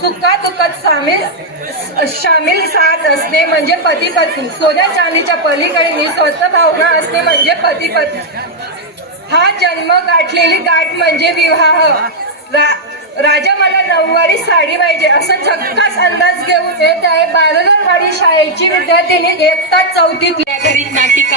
सुखा दुःखात सामील सामील साथ असणे म्हणजे पती पत्नी सोन्या चांदीच्या पलीकडे मी स्वस्त भावना असणे म्हणजे पती पत्नी हा जन्म गाठलेली गाठ म्हणजे विवाह. रा राजा मला नऊवारी साडी पाहिजे असा झक्काच अंदाज घेऊन येत आहे बालनवाडी शाळेची विद्यार्थिनी एकता चौथीत नाटिका.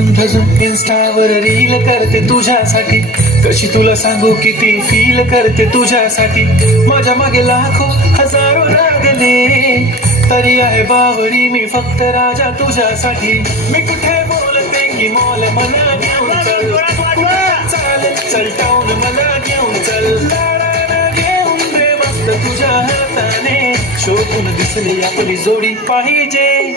सजून धजून इन्स्टावर रील करते तुझ्यासाठी. कशी तुला सांगू किती फील करते तुझ्यासाठी. माझ्या मागे लाखो हजारो लागले तरी आहे बावडी मी फक्त राजा तुझ्यासाठी. मी कुठे बोलते की मॉल मला घेऊन चल. चल टाऊन मला घेऊन चल. घेऊन रे मस्त तुझ्या हाताने. शोधून दिसली आपली जोडी पाहिजे.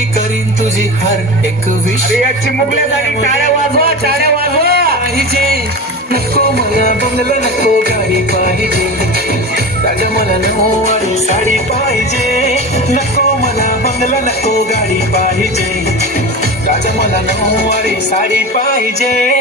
पुरी करीन तुझी हर एक विष याची मुगल्यासाठी टाळ्या वाजवा टाळ्या वाजवा. पाहिजे. नको मला बंगला नको गाडी पाहिजे. राजा मला नऊवारी साडी पाहिजे. नको मला बंगला नको गाडी पाहिजे. राजा मला नऊवारी साडी पाहिजे.